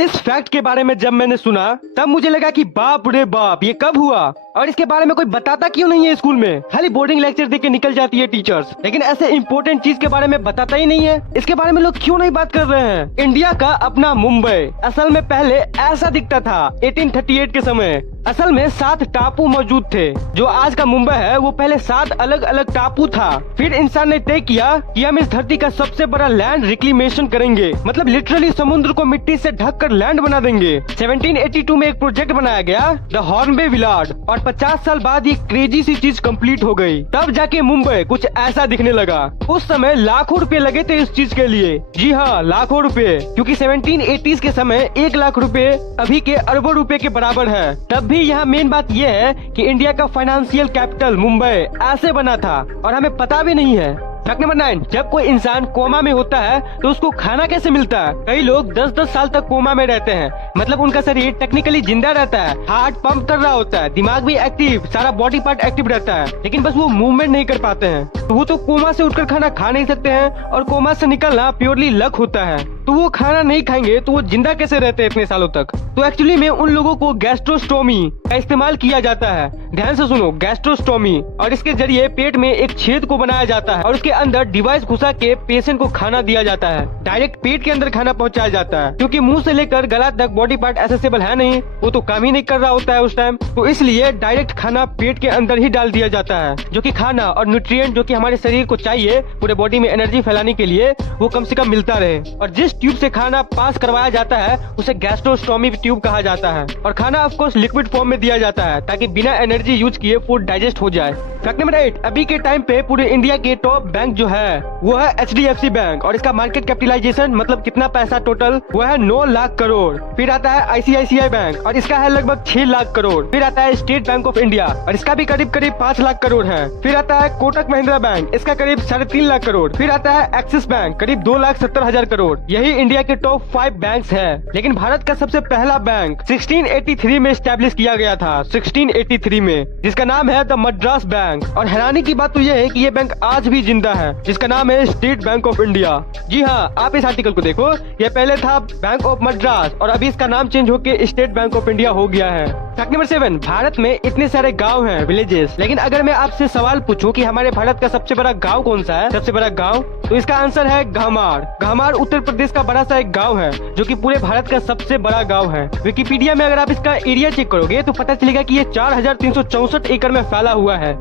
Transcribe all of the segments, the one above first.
इस फैक्ट के बारे में जब मैंने सुना तब मुझे लगा कि बाप रे बाप, ये कब हुआ और इसके बारे में कोई बताता क्यों नहीं है स्कूल में। खाली बोर्डिंग लेक्चर देके निकल जाती है टीचर्स, लेकिन ऐसे इंपॉर्टेंट चीज के बारे में बताता ही नहीं है। इसके बारे में लोग क्यों नहीं बात कर रहे हैं। इंडिया का अपना मुंबई असल में पहले ऐसा दिखता था 1838 के समय। असल में 7 टापू मौजूद थे। जो आज का मुंबई है वो पहले 7 अलग अलग टापू था। फिर इंसान ने तय किया कि हम इस धरती का सबसे बड़ा लैंड रिक्लेमेशन करेंगे, मतलब लिटरली समुद्र को मिट्टी से ढककर लैंड बना देंगे। 1782 में एक प्रोजेक्ट बनाया गया द हॉर्नबे विलार्ड और 50 साल बाद ये क्रेजी सी चीज कंप्लीट हो गई। तब जाके मुंबई कुछ ऐसा दिखने लगा। उस समय लाखों रुपए लगे थे इस चीज के लिए। जी हाँ, लाखों रुपए, क्योंकि 1780s के समय 1 लाख रुपए अभी के अरबों रुपए के बराबर है। तब भी यहाँ मेन बात यह है कि इंडिया का फाइनेंशियल कैपिटल मुंबई ऐसे बना था और हमें पता भी नहीं है। फैक्ट नंबर 9, जब कोई इंसान कोमा में होता है तो उसको खाना कैसे मिलता है। कई लोग 10-10 साल तक कोमा में रहते हैं, मतलब उनका शरीर टेक्निकली जिंदा रहता है, हार्ट पंप कर रहा होता है, दिमाग भी एक्टिव, सारा बॉडी पार्ट एक्टिव रहता है, लेकिन बस वो मूवमेंट नहीं कर पाते हैं। तो वो तो कोमा से उठकर खाना खा नहीं सकते हैं और कोमा से निकलना प्योरली लक होता है। तो वो खाना नहीं खाएंगे तो वो जिंदा कैसे रहते हैं इतने सालों तक। तो एक्चुअली में उन लोगों को गैस्ट्रोस्टोमी का इस्तेमाल किया जाता है। ध्यान से सुनो, गैस्ट्रोस्टोमी, और इसके जरिए पेट में एक छेद को बनाया जाता है और उसके अंदर डिवाइस घुसा के पेशेंट को खाना दिया जाता है। डायरेक्ट पेट के अंदर खाना पहुंचाया जाता है, क्योंकि मुंह से लेकर गला तक बॉडी पार्ट एक्सेसिबल है नहीं, वो तो काम ही नहीं कर रहा होता है उस टाइम। तो इसलिए डायरेक्ट खाना पेट के अंदर ही डाल दिया जाता है, जो कि खाना और न्यूट्रिएंट जो कि हमारे शरीर को चाहिए पूरे बॉडी में एनर्जी फैलाने के लिए, वो कम से कम मिलता रहे। और जिस ट्यूब से खाना पास करवाया जाता है उसे गैस्ट्रोस्टोमी ट्यूब कहा जाता है। और खाना ऑफ कोर्स लिक्विड फॉर्म में दिया जाता है ताकि बिना एनर्जी यूज किए फूड डाइजेस्ट हो जाए। फैक्ट नंबर 8, अभी के टाइम पे पूरे इंडिया के टॉप बैंक जो है वो है HDFC बैंक और इसका मार्केट कैपिटलाइजेशन मतलब कितना पैसा टोटल, वो है 9 लाख करोड़। फिर आता है ICICI बैंक और इसका है लगभग 6 लाख करोड़। फिर आता है स्टेट बैंक ऑफ इंडिया और इसका भी करीब 5 लाख करोड़ है। फिर आता है कोटक महिंद्रा बैंक, इसका करीब 3.5 लाख करोड़। फिर आता है एक्सिस बैंक, करीब 2,70,000 करोड़। यही इंडिया के टॉप 5 बैंक्स है। लेकिन भारत का सबसे पहला बैंक 1683 में स्टैब्लिश किया गया था, 1683 में, जिसका नाम है द मद्रास बैंक। और हैरानी की बात तो यह है कि ये बैंक आज भी जिंदा है, जिसका नाम है स्टेट बैंक ऑफ इंडिया। जी हाँ, आप इस आर्टिकल को देखो, ये पहले था बैंक ऑफ मद्रास और अभी इसका नाम चेंज होकर स्टेट बैंक ऑफ इंडिया हो गया है। फैक्ट नंबर 7, भारत में इतने सारे गांव हैं, विलेजेस, लेकिन अगर मैं आपसे सवाल पूछूं कि हमारे भारत का सबसे बड़ा गांव कौन सा है, सबसे बड़ा गांव, तो इसका आंसर है गहमार। गहमार उत्तर प्रदेश का बड़ा सा एक गांव है जो कि पूरे भारत का सबसे बड़ा गांव है। विकिपीडिया में अगर आप इसका एरिया चेक करोगे तो पता चलेगा कि ये 4,364 एकड़ में फैला हुआ है।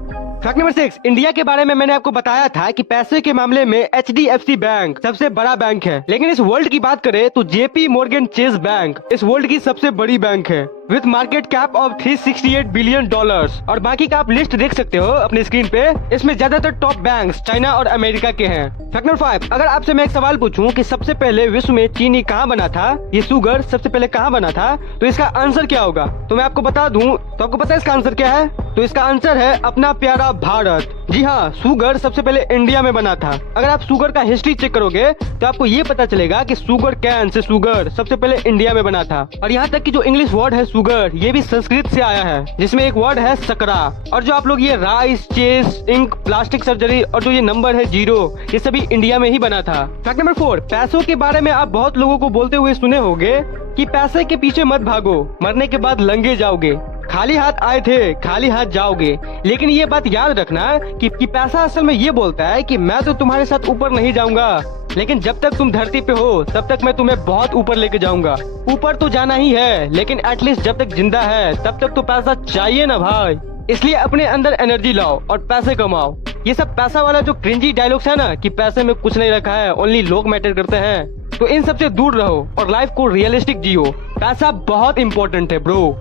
फैक्ट नंबर 6, इंडिया के बारे में मैंने आपको बताया था कि पैसे के मामले में HDFC बैंक सबसे बड़ा बैंक है, लेकिन इस वर्ल्ड की बात करें तो JP Morgan Chase बैंक इस वर्ल्ड की सबसे बड़ी बैंक है with market cap of $368 billion. और बाकी का आप लिस्ट देख सकते हो अपने स्क्रीन पे। इसमें ज्यादातर टॉप बैंक्स चाइना और अमेरिका के हैं। फैक्ट नंबर 5, अगर आपसे मैं एक सवाल पूछूं कि सबसे पहले विश्व में चीनी कहाँ बना था, ये शुगर सबसे पहले कहाँ बना था, तो इसका आंसर क्या होगा। तो मैं आपको बता दूं, तो आपको पता है इसका आंसर क्या है। तो इसका आंसर है अपना प्यारा भारत। जी हाँ, शुगर सबसे पहले इंडिया में बना था। अगर आप शुगर का हिस्ट्री चेक करोगे तो आपको ये पता चलेगा कि शुगर कैन से शुगर सबसे पहले इंडिया में बना था। और यहाँ तक कि जो इंग्लिश वर्ड है शुगर, ये भी संस्कृत से आया है, जिसमें एक वर्ड है सकरा। और जो आप लोग ये rice, chess, ink, plastic surgery और जो ये नंबर है 0, ये सभी इंडिया में ही बना था। फैक्ट नंबर 4, पैसों के बारे में आप बहुत लोगों को बोलते हुए सुने होंगे कि पैसे के पीछे मत भागो, मरने के बाद लंगे जाओगे, खाली हाथ आए थे खाली हाथ जाओगे। लेकिन ये बात याद रखना कि पैसा असल में ये बोलता है कि मैं तो तुम्हारे साथ ऊपर नहीं जाऊंगा, लेकिन जब तक तुम धरती पे हो तब तक मैं तुम्हें बहुत ऊपर लेके जाऊंगा। ऊपर तो जाना ही है, लेकिन एटलीस्ट जब तक जिंदा है तब तक तो पैसा चाहिए ना भाई। इसलिए अपने अंदर एनर्जी लाओ और पैसे कमाओ। ये सब पैसा वाला जो क्रिंजी डायलॉग्स है ना कि पैसे में कुछ नहीं रखा है, ओनली लोग मैटर करते हैं, तो इन सब से दूर रहो और लाइफ को रियलिस्टिक जियो। पैसा बहुत इंपॉर्टेंट है ब्रो।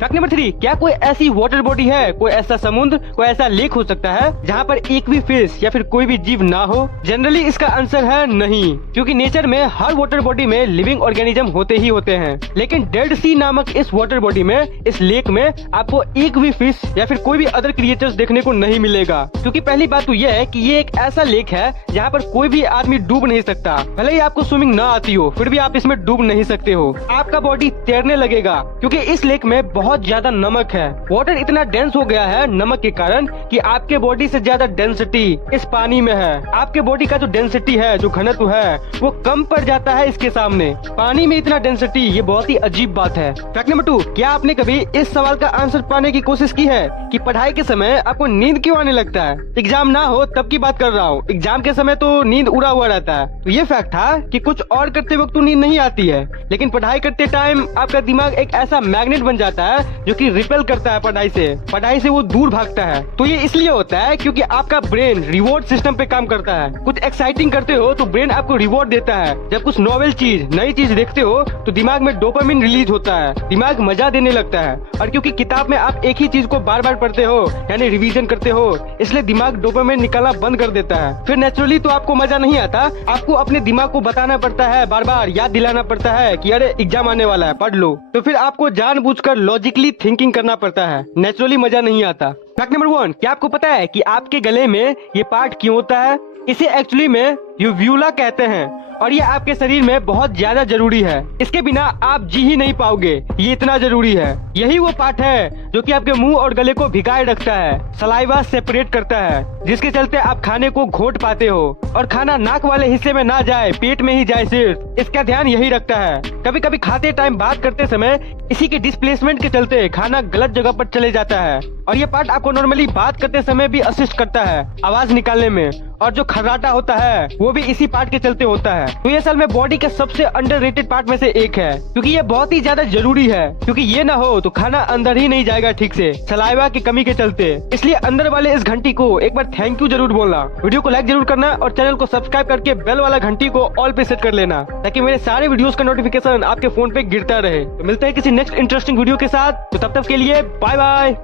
फैक्ट नंबर 3, क्या कोई ऐसी वाटर बॉडी है, कोई ऐसा समुद्र, कोई ऐसा लेक हो सकता है जहाँ पर एक भी फिश या फिर कोई भी जीव ना हो। जनरली इसका आंसर है नहीं, क्योंकि नेचर में हर वाटर बॉडी में लिविंग ऑर्गेनिज्म होते ही होते हैं। लेकिन डेड सी नामक इस वाटर बॉडी में, इस लेक में आपको एक भी फिश या फिर कोई भी अदर क्रिएचर्स देखने को नहीं मिलेगा। क्योंकि पहली बात तो यह है कि ये एक ऐसा लेक है जहाँ पर कोई भी आदमी डूब नहीं सकता। भले ही आपको स्विमिंग ना आती हो, फिर भी आप इसमें डूब नहीं सकते हो। आपका बॉडी तैरने लगेगा, क्योंकि इस लेक में बहुत बहुत ज्यादा नमक है। वाटर इतना डेंस हो गया है नमक के कारण कि आपके बॉडी से ज्यादा डेंसिटी इस पानी में है। आपके बॉडी का जो डेंसिटी है, जो घनत्व है, वो कम पड़ जाता है इसके सामने। पानी में इतना डेंसिटी, ये बहुत ही अजीब बात है। फैक्ट नंबर 2, क्या आपने कभी इस सवाल का आंसर पाने की कोशिश की है कि पढ़ाई के समय आपको नींद क्यों आने लगता है? एग्जाम ना हो तब की बात कर रहा हूँ, एग्जाम के समय तो नींद उड़ा हुआ रहता है। तो ये फैक्ट था कि कुछ और करते वक्त तो नींद नहीं आती है, लेकिन पढ़ाई करते टाइम आपका दिमाग एक ऐसा मैग्नेट बन जाता है जो कि रिपेल करता है पढ़ाई से वो दूर भागता है। तो ये इसलिए होता है क्योंकि आपका ब्रेन रिवॉर्ड सिस्टम पे काम करता है। कुछ एक्साइटिंग करते हो तो ब्रेन आपको रिवॉर्ड देता है। जब कुछ नॉवेल चीज, नई चीज देखते हो तो दिमाग में डोपामिन रिलीज होता है, दिमाग मजा देने लगता है। और क्योंकि किताब में आप एक ही चीज को बार बार पढ़ते हो, यानी रिवीजन करते हो, इसलिए दिमाग डोपामिन निकालना बंद कर देता है। फिर नेचुरली तो आपको मजा नहीं आता, आपको अपने दिमाग को बताना पड़ता है, बार बार याद दिलाना पड़ता है कि अरे एग्जाम आने वाला है, पढ़ लो। तो फिर आपको जानबूझकर लॉजिकली थिंकिंग करना पड़ता है, नेचुरली मजा नहीं आता। फैक्ट नंबर 1, क्या आपको पता है कि आपके गले में ये पार्ट क्यों होता है? इसे एक्चुअली में यूव्यूला कहते हैं और ये आपके शरीर में बहुत ज्यादा जरूरी है। इसके बिना आप जी ही नहीं पाओगे, ये इतना जरूरी है। यही वो पार्ट है जो कि आपके मुंह और गले को भिगाए रखता है, सलाइवा सेपरेट करता है, जिसके चलते आप खाने को घोट पाते हो और खाना नाक वाले हिस्से में ना जाए, पेट में ही जाए सिर्फ। इसका ध्यान यही रखता है। कभी कभी खाते टाइम बात करते समय इसी के डिस्प्लेसमेंट के चलते खाना गलत जगह पर चले जाता है और ये पार्ट आपको नॉर्मली बात करते समय भी असिस्ट करता है आवाज निकालने में। और जो खर्राटा होता है वो भी इसी पार्ट के चलते होता है। तो ये असल में बॉडी के सबसे अंडररेटेड पार्ट में से एक है, क्योंकि ये बहुत ही ज्यादा जरूरी है। क्योंकि ये ना हो तो खाना अंदर ही नहीं जाएगा ठीक से, सलाइवा की कमी के चलते। इसलिए अंदर वाले इस घंटी को एक बार थैंक यू जरूर बोलना, वीडियो को लाइक जरूर करना और चैनल को सब्सक्राइब करके बेल वाला घंटी को ऑल पे सेट कर लेना, ताकि मेरे सारे वीडियोस का नोटिफिकेशन आपके फोन पे गिरता रहे। तो मिलते हैं किसी नेक्स्ट इंटरेस्टिंग वीडियो के साथ, तो तब तक के लिए बाय बाय।